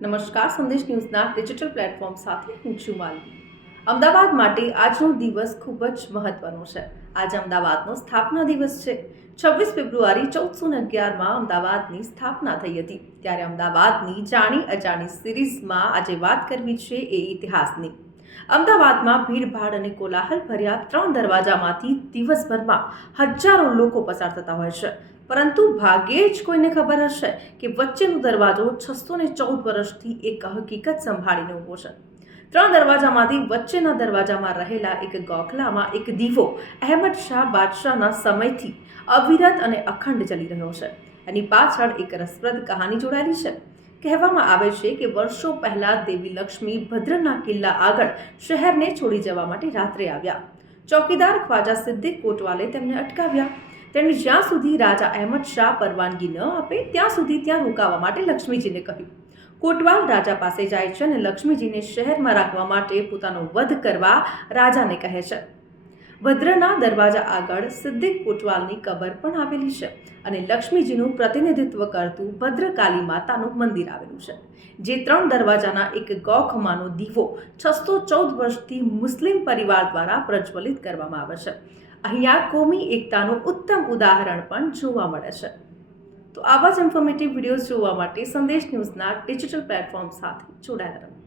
નમસ્કાર, સંદેશ ન્યૂઝના digital platform સાથે હું છું માલવી. અમદાવાદ માટે આજનો દિવસ ખૂબ જ મહત્વનો છે. આજે અમદાવાદનો સ્થાપના દિવસ છે. 26 ફેબ્રુઆરી 1411માં અમદાવાદની સ્થાપના થઈ હતી. ત્યારે અમદાવાદની જાણી અજાણી સિરીઝમાં આજે વાત કરવી છે એ ઇતિહાસની. અમદાવાદમાં ભીડભાડ અને કોલાહલ ભર્યા 3 દરવાજામાંથી દિવસભરમાં હજારો લોકો પસાર થતા હોય છે. પરંતુ ભાગ્યે જ કોઈને ખબર હશે કે વચ્ચેનો દરવાજો 614 વર્ષથી એક હકીકત સંભાળીને ઊભો છે. 3 દરવાજામાંથી વચ્ચેના દરવાજામાં રહેલા એક ગોખલામાં એક દીવો અહેમદ શાહ બાદશાહના સમયથી અવિરત અને અખંડ જલી રહ્યો છે. એની પાછળ એક રસપ્રદ કહાની જોડાયેલી છે. કહેવામાં આવે છે કે વર્ષો પહેલા દેવી લક્ષ્મી ભદ્રના કિલ્લા આગળ શહેરને છોડી જવા માટે રાત્રે આવ્યા. ચોકીદાર ખ્વાજા સિદ્દીક કોટવાલે તેમને અટકાવ્યા. તેણે જ્યાં સુધી રાજા અહેમદ શાહ પરવાનગી ન આપે ત્યાં સુધી ત્યાં રોકાવા માટે લક્ષ્મીજીને કહ્યું. કોટવાલ રાજા પાસે જાય છે અને લક્ષ્મીજીને શહેરમાં રાખવા માટે પોતાનો વધ કરવા રાજાને કહે છે. ભદ્રના દરવાજા આગળ સિદ્દીક કોટવાલની કબર પણ આવેલી છે અને લક્ષ્મીજીનું પ્રતિનિધિત્વ કરતું ભદ્રકાલી માતાનું મંદિર આવેલું છે, જે 3 દરવાજાના એક ગોખમાંનો દીવો 614 વર્ષથી મુસ્લિમ પરિવાર દ્વારા પ્રજ્વલિત કરવામાં આવે છે. અહીંયા કોમી એકતાનું ઉત્તમ ઉદાહરણ પણ જોવા મળે છે. તો આવા જ ઇન્ફોર્મેટિવ વિડીયોઝ જોવા માટે સંદેશ ન્યૂઝના ડિજિટલ પ્લેટફોર્મ સાથે જોડાયેલા રહો.